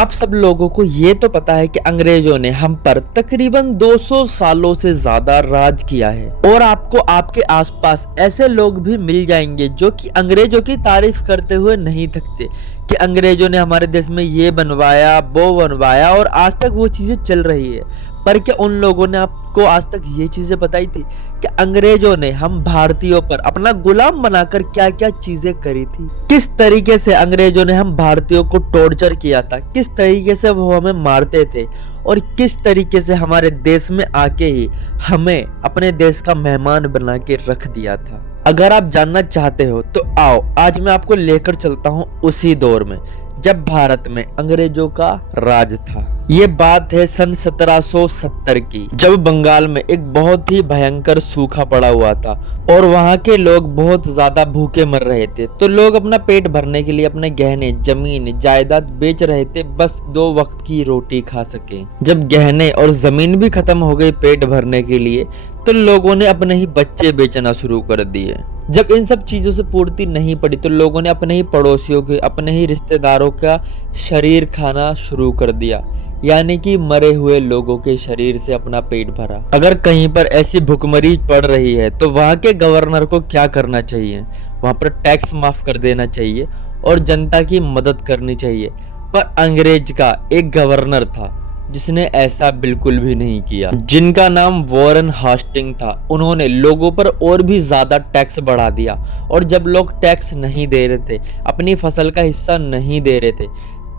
आप सब लोगों को ये तो पता है कि अंग्रेजों ने हम पर तकरीबन 200 सालों से ज्यादा राज किया है और आपको आपके आसपास ऐसे लोग भी मिल जाएंगे जो कि अंग्रेजों की तारीफ करते हुए नहीं थकते कि अंग्रेजों ने हमारे देश में ये बनवाया वो बनवाया और आज तक वो चीजें चल रही है। पर क्या उन लोगों ने आपको आज तक ये चीजें बताई थी कि अंग्रेजों ने हम भारतीयों पर अपना गुलाम बनाकर क्या क्या चीजें करी थी, किस तरीके से अंग्रेजों ने हम भारतीयों को टॉर्चर किया था, किस तरीके से वो हमें मारते थे और किस तरीके से हमारे देश में आके ही हमें अपने देश का मेहमान बना के रख दिया था। अगर आप जानना चाहते हो तो आओ आज मैं आपको लेकर चलता हूँ उसी दौर में जब भारत में अंग्रेजों का राज था। ये बात है सन 1770 की, जब बंगाल में एक बहुत ही भयंकर सूखा पड़ा हुआ था और वहाँ के लोग बहुत ज्यादा भूखे मर रहे थे। तो लोग अपना पेट भरने के लिए अपने गहने जमीन जायदाद बेच रहे थे बस 2 वक्त की रोटी खा सके। जब गहने और जमीन भी खत्म हो गई पेट भरने के लिए तो लोगों ने अपने ही बच्चे बेचना शुरू कर दिए। जब इन सब चीजों से पूर्ति नहीं पड़ी तो लोगों ने अपने ही पड़ोसियों के अपने ही रिश्तेदारों का शरीर खाना शुरू कर दिया, यानी कि मरे हुए लोगों के शरीर से अपना पेट भरा। अगर कहीं पर ऐसी भुखमरी पड़ रही है तो वहाँ के गवर्नर को क्या करना चाहिए? वहाँ पर टैक्स माफ कर देना चाहिए और जनता की मदद करनी चाहिए। पर अंग्रेज का एक गवर्नर था जिसने ऐसा बिल्कुल भी नहीं किया, जिनका नाम वॉरेन हास्टिंग था। उन्होंने लोगों पर और भी ज्यादा टैक्स बढ़ा दिया और जब लोग टैक्स नहीं दे रहे थे, अपनी फसल का हिस्सा नहीं दे रहे थे,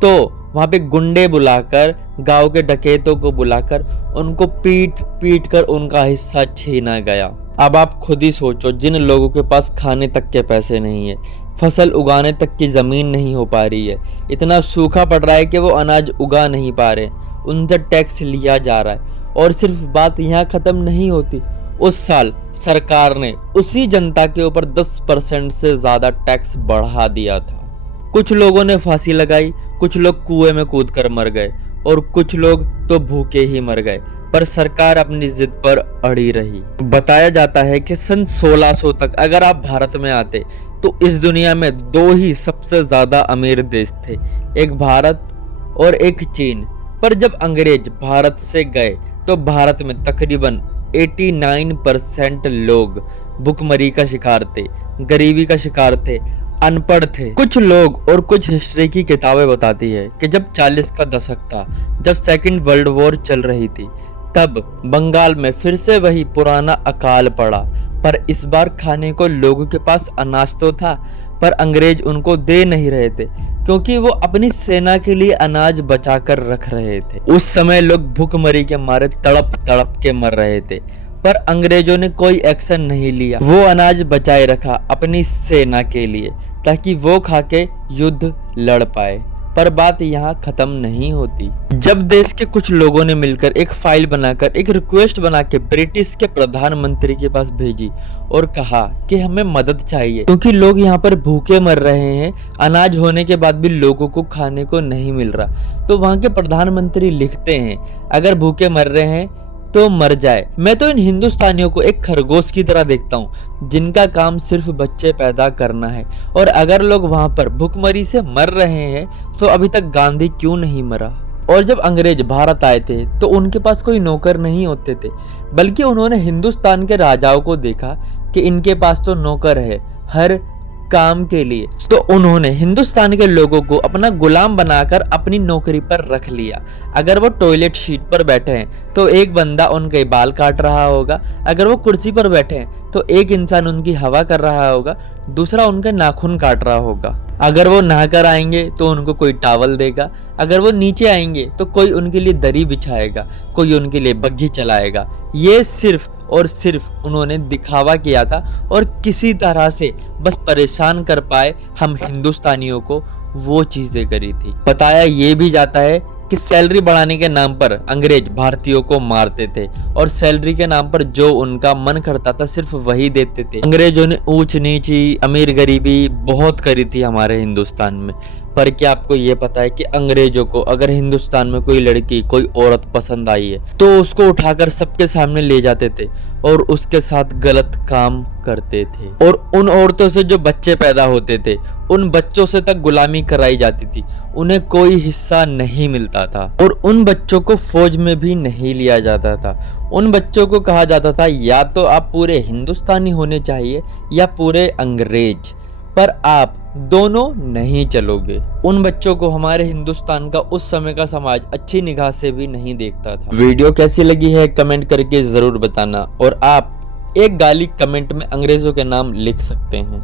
तो वहां पे गुंडे बुलाकर, गांव के डकैतों को बुलाकर उनको पीट पीट कर उनका हिस्सा छीना गया। अब आप खुद ही सोचो, जिन लोगों के पास खाने तक के पैसे नहीं है, फसल उगाने तक की जमीन नहीं हो पा रही है, इतना सूखा पड़ रहा है कि वो अनाज उगा नहीं पा रहे, उनसे टैक्स लिया जा रहा है। और सिर्फ बात यहाँ खत्म नहीं होती, उस साल सरकार ने उसी जनता के ऊपर 10% से ज्यादा टैक्स बढ़ा दिया था। कुछ लोगों ने फांसी लगाई, कुछ लोग कुएं में कूदकर मर गए और कुछ लोग तो भूखे ही मर गए, पर सरकार अपनी जिद पर अड़ी रही। बताया जाता है कि सन 1600 तक अगर आप भारत में आते तो इस दुनिया में 2 ही सबसे ज्यादा अमीर देश थे, एक भारत और एक चीन। पर जब अंग्रेज भारत से गए तो भारत में तकरीबन 89% लोग भुखमरी का शिकार थे, गरीबी का शिकार थे, अनपढ़ थे। कुछ लोग और कुछ हिस्ट्री की किताबें बताती है कि जब 40 का दशक था, जब सेकंड वर्ल्ड वॉर चल रही थी, तब बंगाल में फिर से वही पुराना अकाल पड़ा। पर इस बार खाने को लोगों के पास अनाज तो था, पर अंग्रेज उनको दे नहीं रहे थे क्योंकि वो अपनी सेना के लिए अनाज बचा कर रख रहे थे। उस समय लोग भूखमरी के मारे तड़प तड़प के मर रहे थे, पर अंग्रेजों ने कोई एक्शन नहीं लिया। वो अनाज बचाए रखा अपनी सेना के लिए ताकि वो खा के युद्ध लड़ पाए। पर बात यहाँ खत्म नहीं होती। जब देश के कुछ लोगों ने मिलकर एक फाइल बनाकर एक रिक्वेस्ट बना के ब्रिटिश के प्रधानमंत्री के पास भेजी और कहा कि हमें मदद चाहिए क्योंकि लोग यहाँ पर भूखे मर रहे हैं, अनाज होने के बाद भी लोगों को खाने को नहीं मिल रहा। तो वहाँ के प्रधानमंत्री लिखते हैं, अगर भूखे मर रहे हैं तो मर जाए। मैं तो इन हिंदुस्तानियों को एक खरगोश की तरह देखता हूँ जिनका काम सिर्फ बच्चे पैदा करना है, और अगर लोग वहाँ पर भुखमरी से मर रहे हैं तो अभी तक गांधी क्यों नहीं मरा? और जब अंग्रेज भारत आए थे तो उनके पास कोई नौकर नहीं होते थे, बल्कि उन्होंने हिंदुस्तान के राजाओं को देखा कि इनके पास तो नौकर है हर काम के लिए, तो उन्होंने हिंदुस्तान के लोगों को अपना गुलाम बनाकर अपनी नौकरी पर रख लिया। अगर वो टॉयलेट सीट पर बैठे हैं तो एक बंदा उनके बाल काट रहा होगा, अगर वो कुर्सी पर बैठे हैं तो एक इंसान उनकी हवा कर रहा होगा, दूसरा उनके नाखून काट रहा होगा। अगर वो नहाकर आएंगे तो उनको कोई टावल देगा, अगर वो नीचे आएंगे तो कोई उनके लिए दरी बिछाएगा, कोई उनके लिए बग्घी चलाएगा। ये सिर्फ और सिर्फ उन्होंने दिखावा किया था और किसी तरह से बस परेशान कर पाए हम हिंदुस्तानियों को, वो चीजें करी थी। बताया ये भी जाता है कि सैलरी बढ़ाने के नाम पर अंग्रेज भारतीयों को मारते थे और सैलरी के नाम पर जो उनका मन करता था सिर्फ वही देते थे। अंग्रेजों ने ऊंच नीची अमीर गरीबी बहुत करी थी हमारे हिंदुस्तान में, पर क्या आपको ये पता है कि अंग्रेजों को अगर हिंदुस्तान में कोई लड़की, कोई औरत पसंद आई है तो उसको उठाकर सबके सामने ले जाते थे और उसके साथ गलत काम करते थे, और उन औरतों से जो बच्चे पैदा होते थे उन बच्चों से तक गुलामी कराई जाती थी। उन्हें कोई हिस्सा नहीं मिलता था और उन बच्चों को फौज में भी नहीं लिया जाता था। उन बच्चों को कहा जाता था या तो आप पूरे हिंदुस्तानी होने चाहिए या पूरे अंग्रेज, पर आप दोनों नहीं चलोगे। उन बच्चों को हमारे हिंदुस्तान का उस समय का समाज अच्छी निगाह से भी नहीं देखता था। वीडियो कैसी लगी है कमेंट करके जरूर बताना, और आप एक गाली कमेंट में अंग्रेजों के नाम लिख सकते हैं।